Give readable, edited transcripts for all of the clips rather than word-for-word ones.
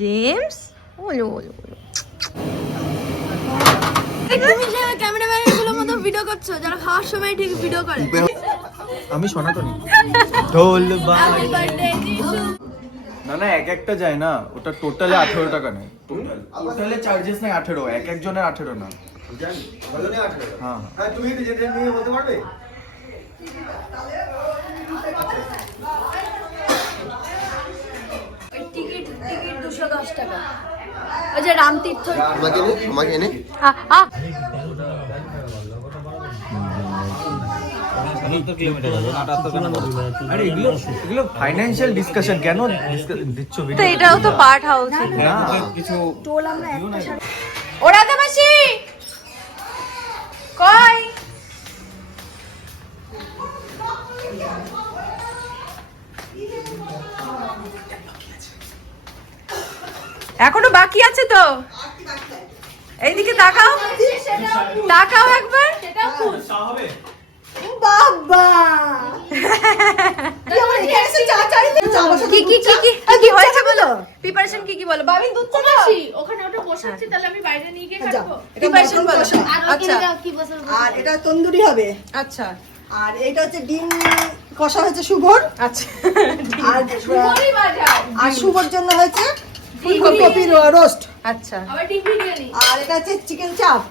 James ওলো ওলো ওলো video করছো যারা খাওয়ার সময় ঠিক ভিডিও করে। আমি সনাতনী ঢোল না এক একটা যায় না, ওটা টোটালে 18 টাকা নেয়। টোটালে চার্জেস নেই 18, এক একজনের 18 না। হ্যাঁ হ্যাঁ, তুমি একটু যেতে নিয়ে বলতে পারবে? টিকিট 210 টাকা। ওই যে রামতীর্থ আমাকে এনে এগুলো ফাইন্যান্সিয়াল ডিসকাশন কেন দিচ্ছ? তো এটাও তো পার্ট হাউস না কিছু টোল আমরা ওরা তো মাসি কই এখনো বাকি আছে তো, এইদিকে তাকাও তাকাও একবার। বাবা কি কি কি কি কি হয়েছে বলো, প্রিপারেশন কি কি বলো। বাবিন দুধ চা দাও। ওখানে ওটা বসাচ্ছি, তাহলে আমি বাইরে নিয়ে গিয়ে খাবো। প্রিপারেশন বলো। আচ্ছা আর এটা তন্দুরি হবে। আচ্ছা আর এটা হচ্ছে ডিম কষা হয়েছে শুভর। আচ্ছা আর শুভর জন্য হয়েছে ফুলকপি রোস্ট। আচ্ছা আবার ডিম বিরিয়ানি। আর এটা হচ্ছে চিকেন চাপ।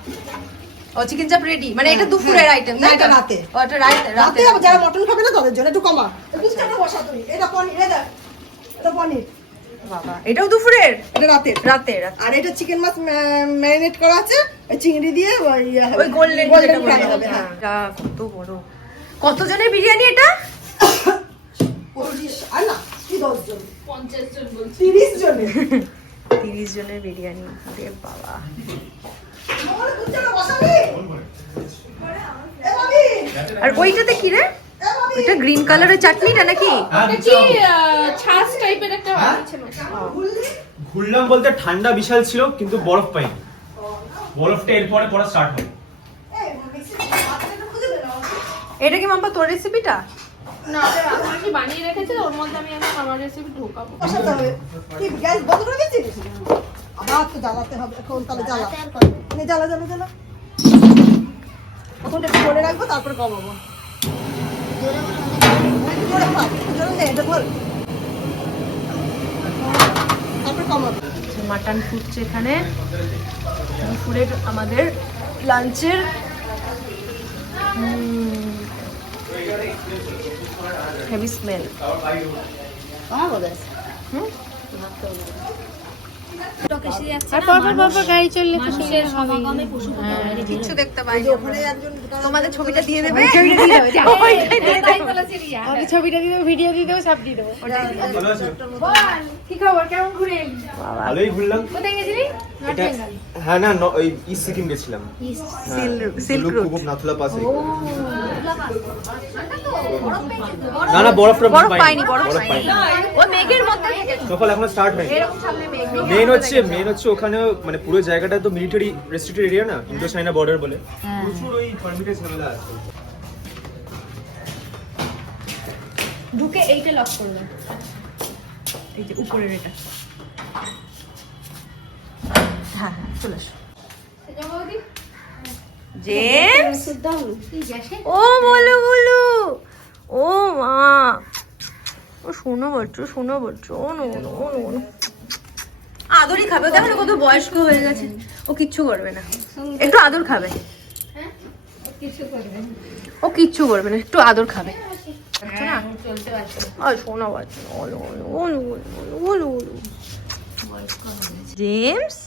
ও চিকেন চাপ রেডি, মানে এটা দুপুরের আইটেম না, এটা রাতে। ও এটা রাতে রাতে যারা মটন খাবে না তাদের জন্য একটু কমা। দুধটা বসা তুমি। এটা পনির, এটা পনির। বাবা এটাও দুপুরের? এটা রাতে। রাতে আর এটা চিকেন মাছ ম্যারিনেট করা আছে, ওই চিংড়ি দিয়ে ওই গোল্ডেন গোল্ডেন ফ্রাই হবে। হ্যাঁ, কত বড়, কতজনের বিরিয়ানি এটা? 25 আর না কি 10 জন, 50 জন বলছি। 30 জনের। 30 জনের বিরিয়ানি। আরে বাবা আর ওইটাতে কি রে? ওইটা গ্রিন কালারের চাটনিটা নাকি? এটা কি ছাস টাইপের একটা ছিল। ঘুরলাম বলতে ঠান্ডা বিশাল ছিল, কিন্তু বরফ পাইনি। বরফটা এরপরে পড়া স্টার্ট হয়। এটা কি মাম্পা তোর রেসিপিটা? না, আমি কি বানিয়ে রেখেছি, ওর মধ্যে আমি এখন আমার রেসিপি ঢোকাবো। বসাতে হবে। কি গ্যাস বন্ধ করে দিয়েছিস? আবার তো জ্বালাতে হবে এখন, তাহলে জ্বালা। জ্বালা। এখন একটু করে রাখবো, তারপরে কমাবো। জোরে পাক, জোরে নে, এটা বল। তারপরে কমাবো। মাটন ফুটছে এখানে, দুপুরের আমাদের লাঞ্চের। Heavy smell. কিচ্ছু দেখতে পাই তোমাদের ছবিটা দিয়ে দেবে, ছবিটা দিয়ে দেবো, ভিডিও দিয়ে দেবো, সব দিয়ে দেবো। কি খবর, কেমন ঘুরে? ভালোই ঘুরলাম। কোথায় গেছিলি? হ্যাঁ না, ওই ইস্ট সিকিম গেছিলাম। Silk route. নাথুলা পাসে। না না, বরফ পাইনি। ও মেঘের মধ্যে সকাল এখনো স্টার্ট হয়নি। এরকম সামনে মেঘ। মেন হচ্ছে ওখানে মানে পুরো জায়গাটা তো মিলিটারি রেস্ট্রিক্টেড এরিয়া না, ইন্দো চায়না বর্ডার বলে প্রচুর ওই পারমিটেড ঝামেলা আছে। ঢুকে এইটা লক করবে, এই যে উপরের এটা। হ্যাঁ চলে আসো। জেমস ও বলো ও মা, ও শোনো বলছো ও নো আদরই খাবে। দেখো না কত বয়স্ক হয়ে গেছে, ও কিচ্ছু করবে না, একটু আদর খাবে। ও কিচ্ছু করবে না, একটু আদর খাবে। জেমস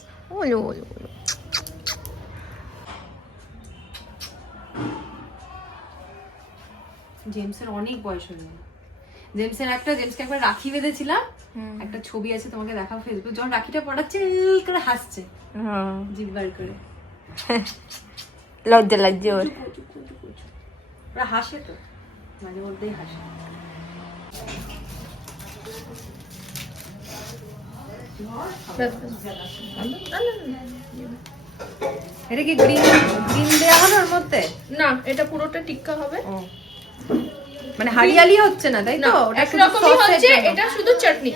জেমসের অনেক বয়স হয়ে গেল। জেমসকে একবার রাখি বেঁধেছিলাম, একটা ছবি আছে, তোমাকে দেখাও ফেসবুক। যখন রাখিটা পড়াচ্ছে করে হাসছে, জিভ বার করে। লজ্জা ওর, ওরা হাসে তো মাঝে মধ্যেই হাসে। এটা কি গ্রিন দেওয়া হবে ওর মধ্যে? না, এটা পুরোটা টিক্কা হবে। মানে হারিয়ালি হচ্ছে না, তাই তো? একরকমই হচ্ছে, এটা শুধু চাটনি।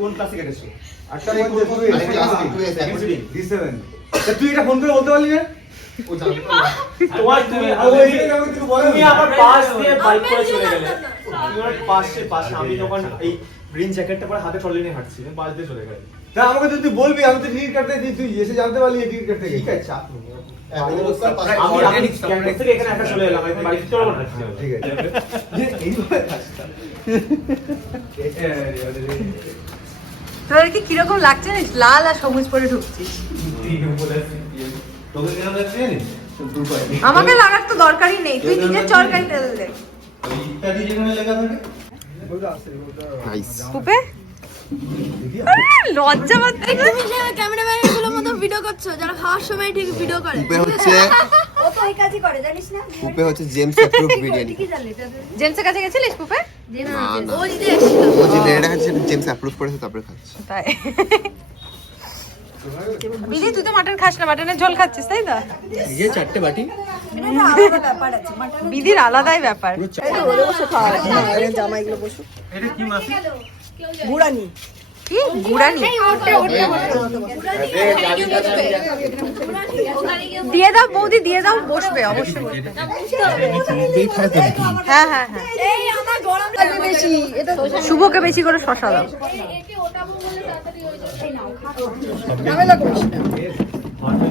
কোন ক্লাসে কেটেছো? তুই এটা ফোন করে বলতে পারলি না? তুমি আবার পাশ দিয়ে বাইক করে চলে গেলে। তোমার পাশে আমি যখন এই গ্রিন জ্যাকেটটা পরে হাতে ট্রলি নিয়ে হাঁটছি, তুমি পাশ দিয়ে চলে গেলে। তা আমাকে তো তুই বলবি, আমি তো টিকিট কাটতে দিই, তুই এসে জানতে পারলি টিকিট কাটতে গেছি। ঠিক আছে, চাপ নেই। আমি ক্যাম্পাস থেকে এখানে একটা চলে এলাম, আমি বাড়ি ফিরতে পারবো না। ঠিক আছে। এইভাবে কাজটা। তোর কি কিরকম লাগছে জানিস? লাল আর সবুজ পরে ঢুকছিস। আমাকে লাগার তো দরকারই নেই, তুই নিজের চরকারি তেল দে। পুপে লজ্জা পাচ্ছে। তুমি যে ক্যামেরাম্যানের গুলোর মতো ভিডিও করছো, যারা খাওয়ার সময় ঠিক ভিডিও করে। উপে হচ্ছে ও তো এই কাজই করে, জানিস না? উপে হচ্ছে জেমস অ্যাপ্রুভ বিরিয়ানি। কি জানলি এটা? জেমসের কাছে গেছিলিস পুপে? ও দিতে এসেছিল। ও যে এটা হচ্ছে জেমস অ্যাপ্রুভ করেছে তারপরে খাচ্ছে। তাই বিলি, তুই তো মাটন খাস না, মাটনের ঝোল খাচ্ছিস তাই তো? এই 4টে বাটি এটা একটা আলাদা ব্যাপার আছে। মাটন বিধির আলাদাই ব্যাপার। এই তো ওদের বসে খাওয়া আরে জামাইগুলো বসো এটা কি মাছ? বুড়ানি কি গুড়ানি? দিয়ে দাও বৌদি, দিয়ে দাও, বসবে অবশ্যই বসবে। হ্যাঁ হ্যাঁ হ্যাঁ, এই আমার গরম লাগে বেশি। এটা শুভকে বেশি করে শশা দাও। ঝামেলা করিস না।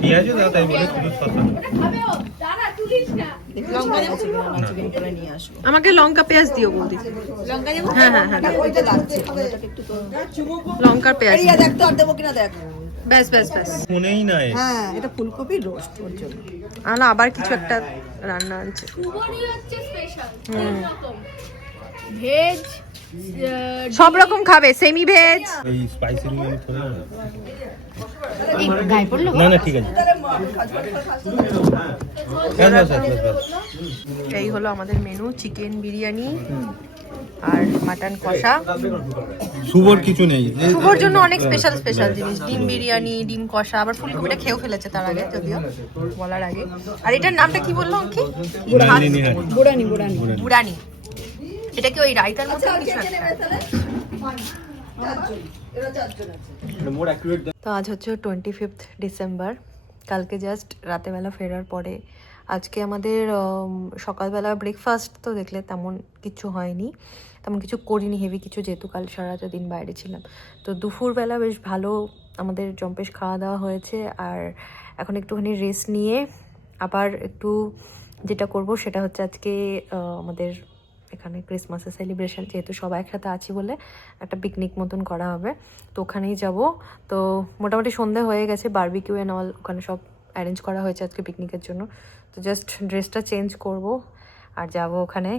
পেঁয়াজও দাও, তাই বলে শুধু শসা। আমাকে লঙ্কা পেঁয়াজ দিও বৌদি। হ্যাঁ হ্যাঁ হ্যাঁ, দাও। ওইটা লাগছে ওটাকে একটু তো লঙ্কার পেঁয়াজ এই দেখ তো আর দেবো কিনা দেখ। ব্যাস ব্যাস ব্যাস। ফোনেই নাই। হ্যাঁ এটা ফুলকপির রোস্ট ওর জন্য। না আবার কিছু একটা রান্না আনছে। ভেজ সব রকম খাবে, সেমি ভেজ। এই স্পাইসি রুম আমি থোড়া না। এই গায়ে পড়লো। না না ঠিক আছে। হ্যাঁ স্যার। এই হলো আমাদের মেনু, চিকেন বিরিয়ানি আর মাটন কষা। শুভর কিছু নেই। শুভর জন্য অনেক স্পেশাল স্পেশাল জিনিস, ডিম বিরিয়ানি, ডিম কষা, আবার ফুলকপিটা খেয়েও ফেলেছে তার আগে, যদিও বলার আগে। আর এটার নামটা কি বললো কি? বুড়ানি বুড়ানি বুড়ানি। এটা কি ওই রায়তার মতো কিছু একটা? মোর অ্যাকুরেট। তো আজ হচ্ছে 25 ডিসেম্বর। কালকে জাস্ট রাতেবেলা ফেরার পরে আজকে আমাদের সকালবেলা ব্রেকফাস্ট তো দেখলে তেমন কিছু হয়নি, তেমন কিছু করিনি হেভি কিছু, যেহেতু কাল সারাটা দিন বাইরে ছিলাম। তো দুপুরবেলা বেশ ভালো আমাদের জম্পেশ খাওয়া দাওয়া হয়েছে। আর এখন একটুখানি রেস্ট নিয়ে আবার একটু যেটা করব সেটা হচ্ছে আজকে আমাদের এখানে ক্রিসমাসের সেলিব্রেশন, যেহেতু সবাই একসাথে আছি বলে একটা পিকনিক মতন করা হবে, তো ওখানেই যাব। তো মোটামুটি সন্ধে হয়ে গেছে, বারবিকিউ এন্ড অল ওখানে সব অ্যারেঞ্জ করা হয়েছে আজকে পিকনিকের জন্য। তো জাস্ট ড্রেসটা চেঞ্জ করব আর যাব ওখানে,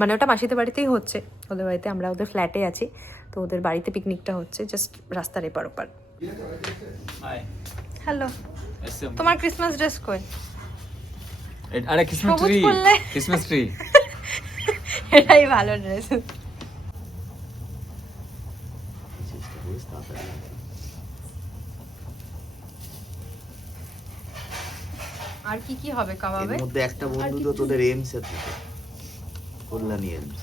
মানে ওটা মাসিদের বাড়িতেই হচ্ছে, ওদের বাড়িতে, আমরা ওদের ফ্ল্যাটে আছি, তো ওদের বাড়িতে পিকনিকটা হচ্ছে জাস্ট রাস্তার এপার ওপার। হ্যালো, তোমার ক্রিসমাস ড্রেস কই? আরে ক্রিসমাস সবুজ ট্রি, বললে? Christmas tree. এটাই ভালো ড্রেস। আর কি কি হবে কাবাবে? এর মধ্যে একটা বন্ধু তো তোদের এমস এর থাকে, কল্যাণী এমস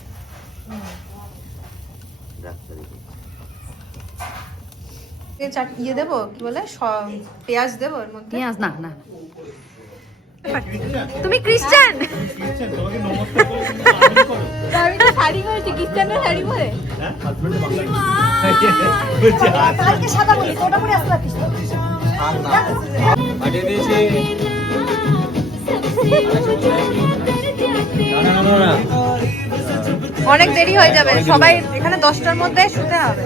ডাক্তারি। ইয়ে দেবো, কি বলে, পেঁয়াজ দেবো এর মধ্যে? পেঁয়াজ না না। তুমি খ্রিস্টান? তোমাকে নমস্কার করে আমি তো শাড়ি পরেছি, খ্রিস্টানরা শাড়ি পরে। কালকে সাদা বলি তো ওটা পরে আসতে পারিস তো। পাঠিয়ে দিয়েছি। অনেক দেরি হয়ে যাবে, সবাই এখানে 10টার মধ্যে শুতে হবে।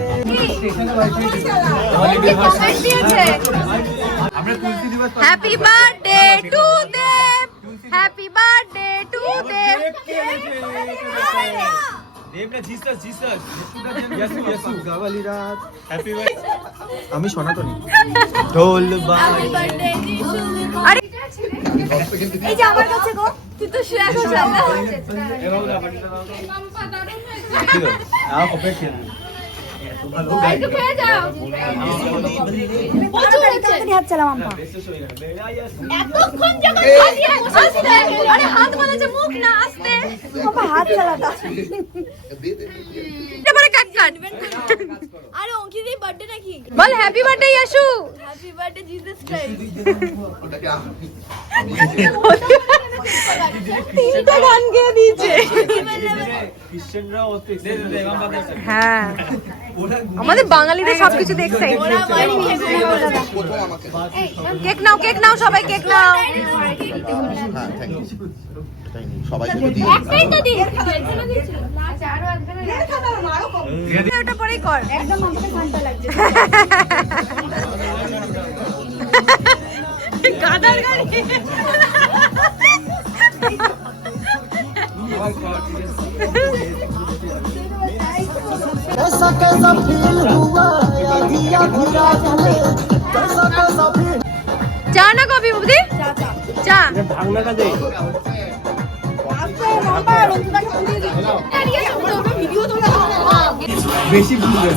Happy birthday to Dev, happy birthday to Dev. দেবনা জিসাস ইয়াসু ইয়াসু গাওয়ালি রাত। Happy birthday. আমি সনাতনী। ঢোল আরে এই যে আমার কাছে গো, তুই তো শুয়ে আছিস না। এ বাবু দা পাঠিয়ে দাও তো। একটু খেয়ে যাও। হাত চালাম আম্মা। এতক্ষণ যখন খালি বসে আরে হাত বানাচ্ছে, মুখ না আসতে। বাবা হাত চালাটা এবারে কাট কাট আরে অঙ্কিতের বার্থডে নাকি বল happy birthday Yeshu happy birthday Jesus Christ তিনটা গান গেয়ে দিয়েছে ক্রিশ্চিয়ানরাও অত হ্যাঁ আমাদের বাঙালিদের সবকিছু দেখছে ওরা বাইরে খেয়ে দাদা কেক নাও সবাই কেক নাও হ্যাঁ থ্যাংক ইউ সবাইকে দিয়ে একটাই তো দিন ওটা পরেই কর একদম আমাকে ঠান্ডা লাগছে গাদার গাড়ি চা না কফি বুঝি চা ভাগনাটা দে বেশি বুঝবে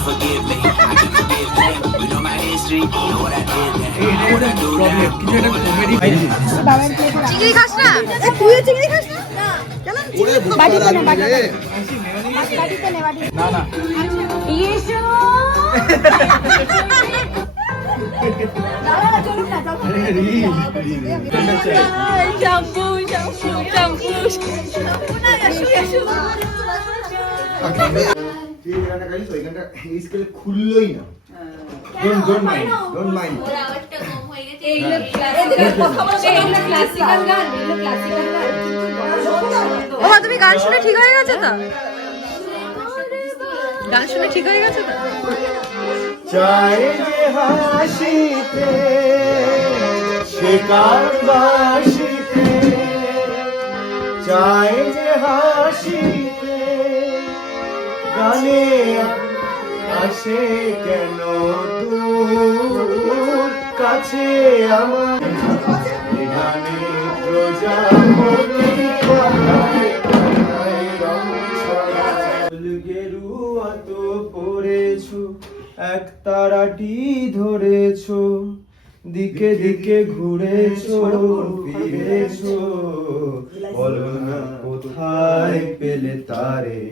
চিংড়ি খাস না তুই চিংড়ি খাস না বাটিতে নে না না ইয়েশু দাদা চলুন না শ্যাম্পু না ইয়েশু খুললোই না ডোন্ট মাইন্ড ও মা তুমি গান শুনে ঠিক হয়ে গেছে তো গান শুনে ঠিক হয়ে গেছে তো চায় যে হাসিতে শেখার বাসিতে চায় যে হাসিতে গানে আসে কেন দূর কাছে আমার গানে প্রজাপতি পাখায় পাখায় রং ছড়ায় গেরুয়া তো পরেছো এক তারাটি ধরেছো দিকে দিকে ঘুরেছো ফিরেছো বলো না কোথায় পেলে তারে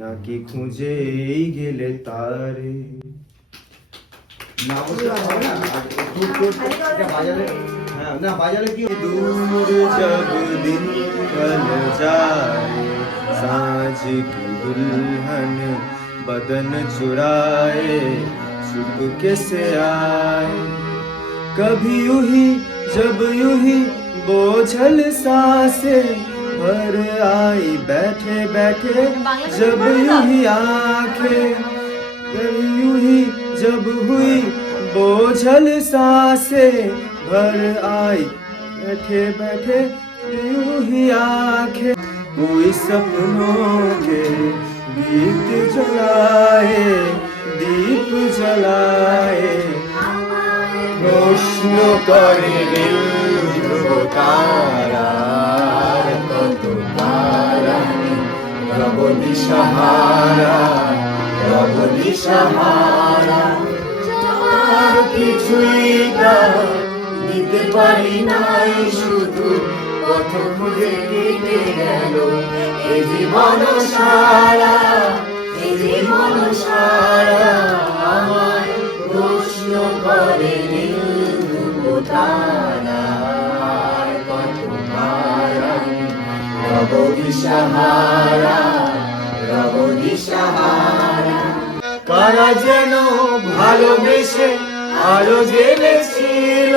নাকি খুঁজেই গেলে তারে না বাজারে কি दूर जब दिन ढल जाए साँझ की दुल्हन बदन चुराए चुपके से आए कभी यूं ही जब यूं ही बोझल सांसे भर आई बैठे बैठे जब यूं ही आंखें कभी यूं ही जब हुई बोझल सांसे भर आई बैठे बैठे यूं ही आंखें कोई सपनों के गीत जलाए दीप जलाए रोशन करे दिल ध्रुव तारार কত তারা রব দিশাহারা রব দিশাহারা আর কিছুই দিতে পারি নাই শুধু পথ খুঁজে কেটে গেল এই জীবন সারা এই জীবন সারা আমার প্রশ্ন করে তারার কত তারা রব দিশাহারা রব দিশাহারা কারা যেন ভালোবেসে আলো জেলেছিল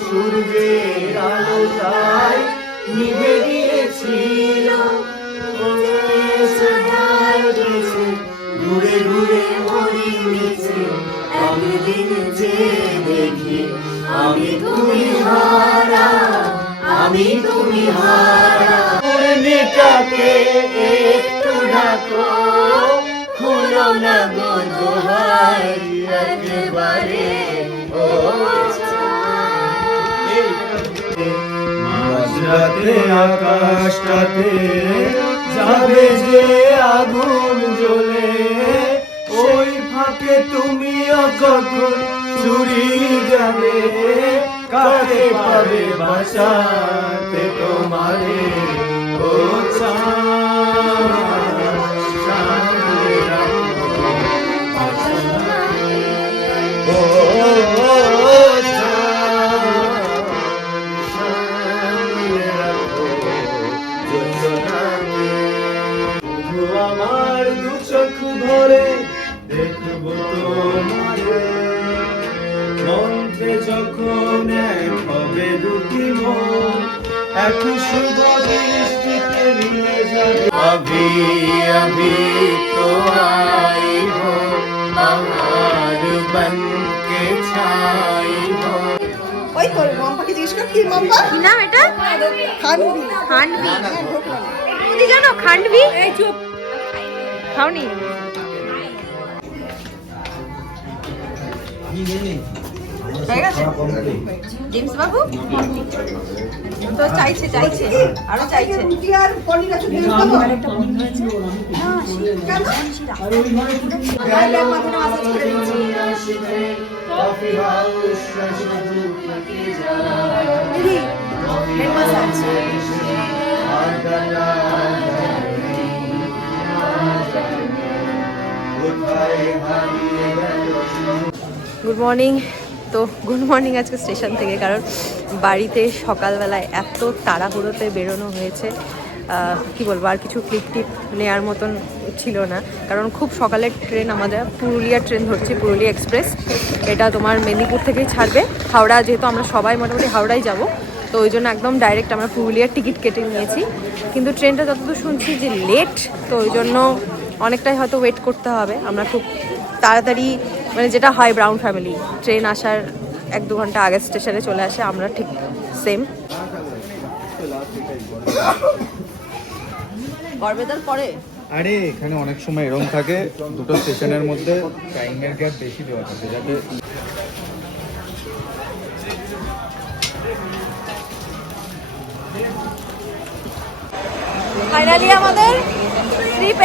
সূর্যের আলোটায় নিভে গিয়েছিল ঘুরে ঘুরে মরি নিচে একদিন যে দেখি আমি তুমি হারা আমি তুমি হারা মেটাকে একটু ডাকো খুলো না গো দোহাই একেবারে ও মাঝরাতে আকাশটাতে যাবে যে আগুন জ্বলে ওই ফাঁকে তুমিও কখন চুরি যাবে কাকে পাবে বাঁচাতে তোমারে ও চাঁদ এক শুভ দৃষ্টিতে মিলে যাবে अभी अभी तो आई हो बाहर बन के छाई हो ওই তোর মাম্পাকে জিজ্ঞেস কর কি মাম্পা কি নাম এটা? খানবি খান্ডবি। হ্যাঁ, ঢোকলাম। তুমি জানো খান্ডবি? এই চুপ, খাওনি? হয়ে গেছে জেমস বাবু তো চাইছে আরো চাইছে। রুটি আর পনির আছে দিয়ে খাবো কেন? कॉफी हाउस দিদি ফেমাস আছে গুড মর্নিং। তো গুড মর্নিং আজকে স্টেশন থেকে, কারণ বাড়িতে সকালবেলায় এত তাড়াহুড়োতে বেরোনো হয়েছে, কি বলবো, আর কিছু ক্লিপ টিপ নেওয়ার মতন ছিল না, কারণ খুব সকালের ট্রেন আমাদের পুরুলিয়া ট্রেন ধরছি, পুরুলিয়া এক্সপ্রেস। এটা তোমার মেদিনীপুর থেকেই ছাড়বে হাওড়া, যেহেতু আমরা সবাই মোটামুটি হাওড়ায় যাব, তো ওই জন্য একদম ডাইরেক্ট আমরা পুরুলিয়ার টিকিট কেটে নিয়েছি। কিন্তু ট্রেনটা যতদূর শুনছি যে লেট, তো ওই জন্য অনেকটাই হয়তো ওয়েট করতে হবে। আমরা খুব তাড়াতাড়ি, মানে যেটা হয় ব্রাউন ফ্যামিলি, ট্রেন আসার 1-2 ঘন্টা আগে স্টেশনে চলে আসে, আমরা ঠিক সেম। গড়বেতার পরে আরে এখানে অনেক সময় এরকম থাকে, দুটো স্টেশনের মধ্যে টাইমের গ্যাপ বেশি দেওয়া থাকে, যাতে ফাইনালি আমাদের ট্রিপ